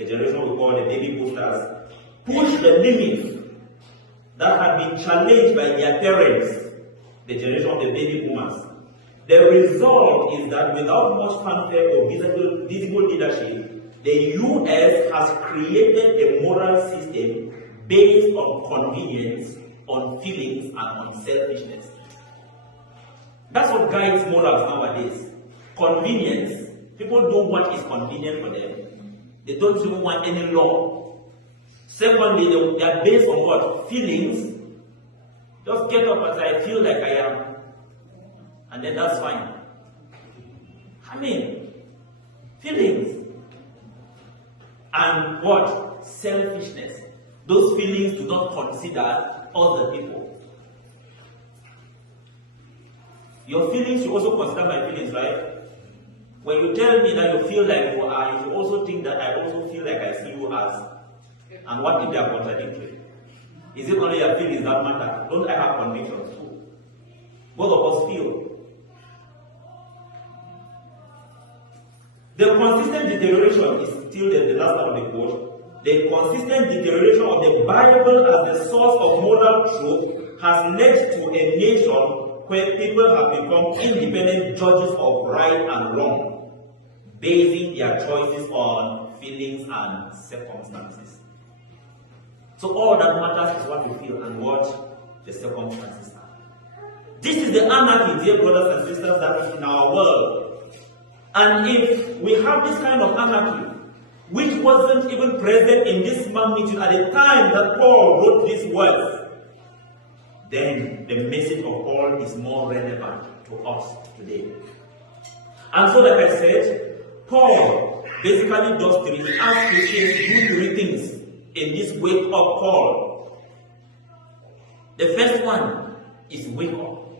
the generation we call the baby boosters, push the limits that had been challenged by their parents, the generation of the baby boomers. The result is that without much fanfare or visible leadership, the US has created a moral system based on convenience, on feelings, and on selfishness. That's what guides morals nowadays. Convenience. People do what is convenient for them. They don't even want any law. Secondly, they are based on what? Feelings. Just get up as I feel like I am. And then that's fine. I mean, feelings. And what? Selfishness. Those feelings do not consider other people. Your feelings, you also consider my feelings, right? When you tell me that you feel like you are, you should also think that I also feel like I see you as. And what if they are contradictory? Is it only your feelings that matter? Don't I have convictions too? Both of us feel. The consistent deterioration is still the last part of the quote. The consistent deterioration of the Bible as the source of moral truth has led to a nation where people have become independent judges of right and wrong, basing their choices on feelings and circumstances. So all that matters is what you feel and what the circumstances are. This is the anarchy, dear brothers and sisters, that is in our world. And if we have this kind of anarchy, which wasn't even present in this magnitude at the time that Paul wrote these words, then the message of Paul is more relevant to us today. And so, like I said, Paul basically does three. He asks Christians to do three things in this wake up call. The first one is wake up.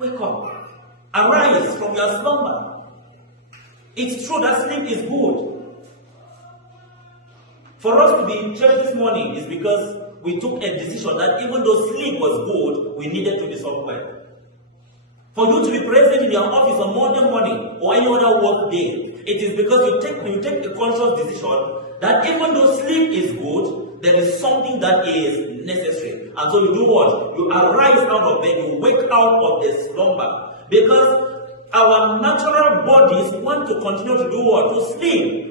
Wake up. Arise from your slumber. It's true that sleep is good. For us to be in church this morning is because we took a decision that even though sleep was good, we needed to be somewhere. For you to be present in your office on Monday morning or any other work day, it is because you take a conscious decision that even though sleep is good, there is something that is necessary. And so you do what? You arise out of bed, you wake out of the slumber. Because our natural bodies want to continue to do what? To sleep.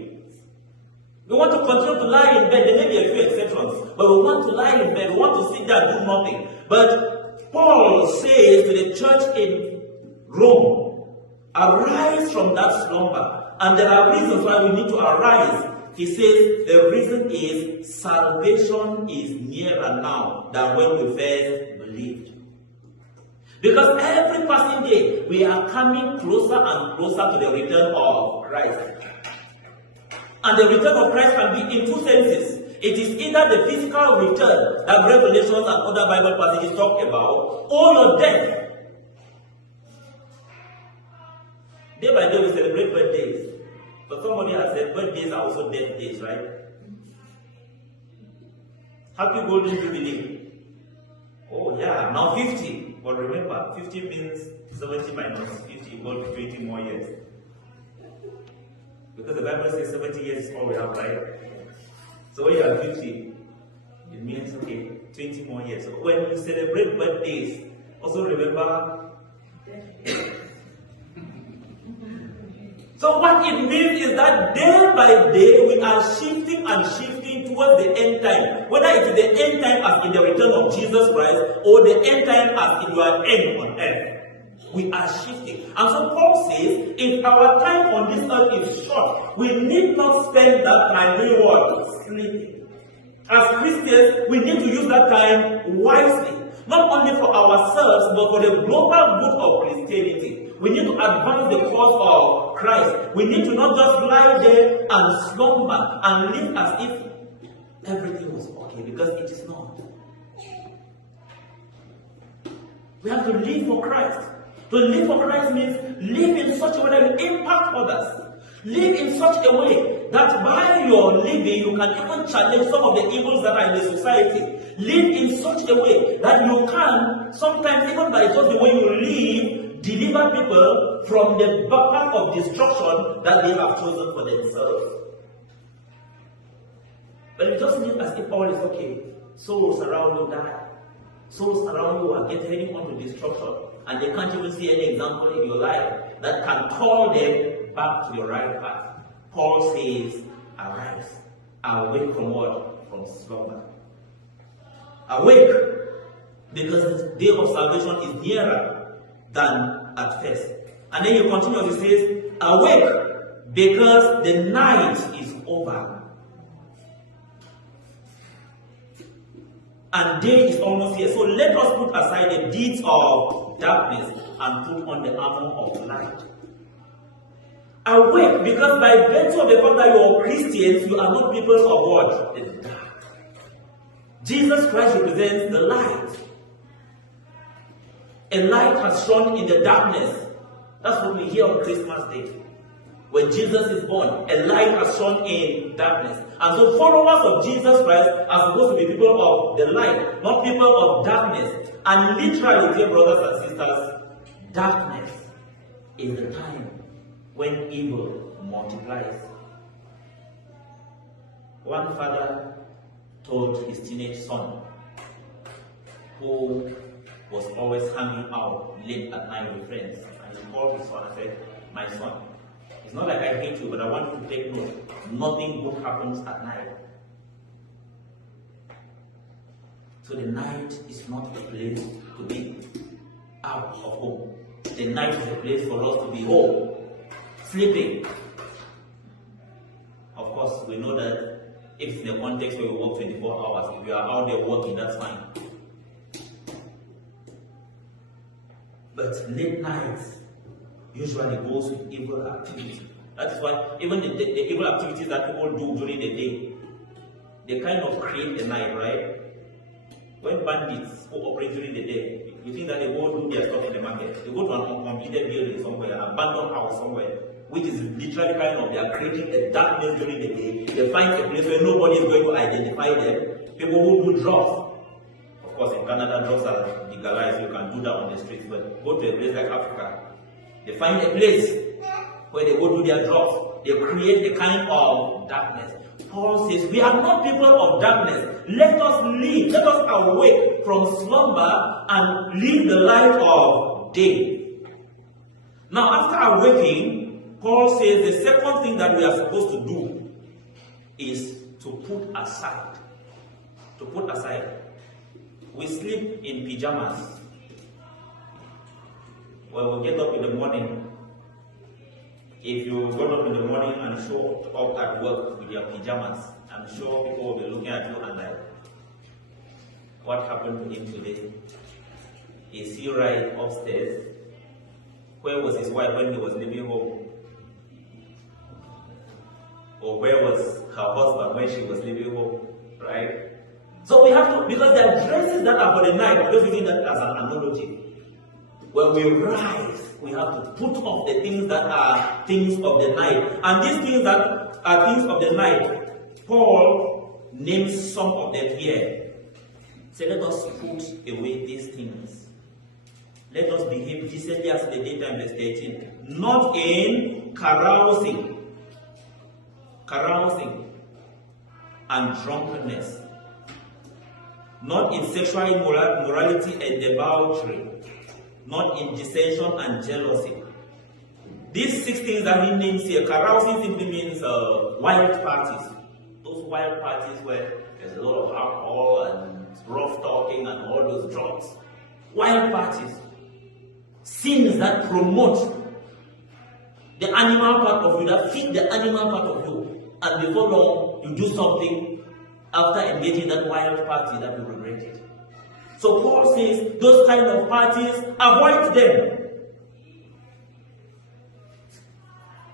We want to continue to lie in bed. There may be a few exceptions, but we want to lie in bed. We want to sit there and do nothing. But Paul says to the church in Rome, arise from that slumber. And there are reasons why we need to arise. He says the reason is salvation is nearer now than when we first believed. Because every passing day, we are coming closer and closer to the return of Christ. And the return of Christ can be in two senses. It is either the physical return that Revelations and other Bible passages talk about, or your death. Day by day we celebrate birthdays. But somebody has said birthdays are also death days, right? Happy Golden Jubilee. Oh yeah, now 50. But remember, 50 means 70 minus 50 equals 20 more years. Because the Bible says 70 years is all we have, right? So when you are 50, it means, okay, 20 more years. So when you celebrate birthdays, also remember. So what it means is that day by day, we are shifting and shifting towards the end time. Whether it is the end time as in the return of Jesus Christ, or the end time as in your end on earth. We are shifting. And so Paul says, if our time on this earth is short, we need not spend that time doing what? Sleeping. As Christians, we need to use that time wisely. Not only for ourselves, but for the global good of Christianity. We need to advance the cause of Christ. We need to not just lie there and slumber and live as if everything was okay, because it is not. We have to live for Christ. To live for Christ means live in such a way that you impact others. Live in such a way that by your living you can even challenge some of the evils that are in the society. Live in such a way that you can, sometimes even by just the way you live, deliver people from the path of destruction that they have chosen for themselves. But it just seems as if all is okay. Souls around you die. Souls around you are heading on to destruction. And they can't even see any example in your life that can call them back to the right path. Paul says, arise. Awake from what? From slumber. Awake. Because the day of salvation is nearer than at first. And then he continues, he says, awake, because the night is over. And day is almost here. So let us put aside the deeds of darkness and put on the armor of light. Awake, because by virtue of the fact that you are Christians, you are not people of what? The dark. Jesus Christ represents the light. A light has shone in the darkness. That's what we hear on Christmas Day. When Jesus is born, a light has shone in darkness. And so followers of Jesus Christ are supposed to be people of the light, not people of darkness. And literally, dear brothers and sisters, darkness is the time when evil multiplies. One father told his teenage son, who was always hanging out late at night with friends, and he called his son and said, my son, it's not like I hate you, but I want you to take note. Nothing good happens at night. So the night is not a place to be out of home. The night is a place for us to be home, sleeping. Of course, we know that if in the context where we work 24 hours, if we are out there working, that's fine. But late nights usually goes with evil activity. That is why even the evil activities that people do during the day, they kind of create the night, right? When bandits who operate during the day, you think that they go do their stuff in the market. They go to an uncompleted building somewhere, an abandoned house somewhere, which is literally kind of, they are creating a darkness during the day. They find a place where nobody is going to identify them. People who do drugs. Of course, in Canada, drugs are legalized, you can do that on the streets, but go to a place like Africa. They find a place where they go do their drugs. They create a kind of darkness. Paul says, we are not people of darkness. Let us live. Let us awake from slumber and live the light of day. Now, after awaking, Paul says the second thing that we are supposed to do is to put aside. To put aside. We sleep in pajamas. When we get up in the morning, if you got up in the morning and show up at work with your pajamas, I'm sure people will be looking at you and like, what happened to him today? Is he right upstairs? Where was his wife when he was leaving home? Or where was her husband when she was leaving home? Right? So we have to, because there are dresses that are for the night, I'm just using that as an analogy. When we rise, we have to put off the things that are things of the night. And these things that are things of the night, Paul names some of them here. So let us put away these things. Let us behave decently as in the daytime, verse 13. Not in carousing and drunkenness. Not in sexual immorality and debauchery. Not in dissension and jealousy. These 6 things that he names here, carousing simply means wild parties. Those wild parties where there's a lot of alcohol and rough talking and all those drugs. Wild parties. Sins that promote the animal part of you, that feed the animal part of you. And before long, you do something after engaging that wild party that you regret it. So Paul says, those kind of parties, avoid them.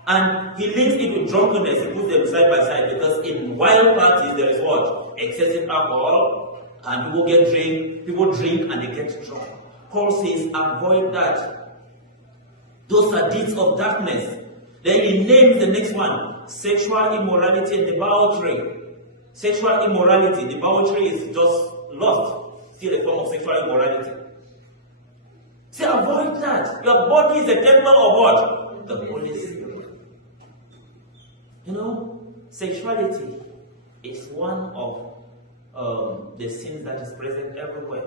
And he links it with drunkenness. He puts them side by side because in wild parties there is what? Excessive alcohol, and people drink and they get drunk. Paul says, avoid that. Those are deeds of darkness. Then he names the next one, sexual immorality and debauchery. Sexual immorality, debauchery is just lust. Still a form of sexual immorality. Say, avoid that. Your body is a temple of what? The Holy Spirit. You know, sexuality is one of the sins that is present everywhere.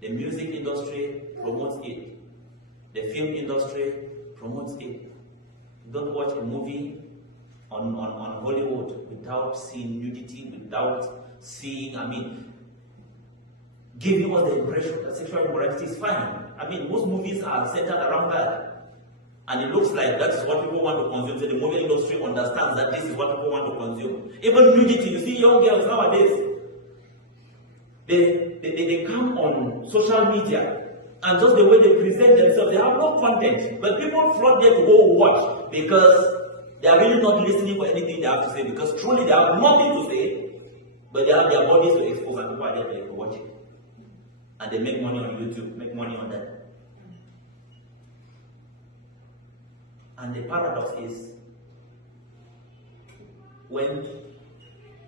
The music industry promotes it. The film industry promotes it. You don't watch a movie on Hollywood without seeing nudity, without seeing, giving us the impression that sexual immorality is fine. Most movies are centered around that. And it looks like that is what people want to consume. So the movie industry understands that this is what people want to consume. Even nudity, you see young girls nowadays, they come on social media, and just the way they present themselves, they have no content. But people flock there to go watch because they are really not listening for anything they have to say, because truly they have nothing to say, but they have their bodies to expose, and people are there to watch it. And they make money on YouTube, make money on that. And the paradox is, when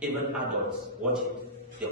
even adults watch it, they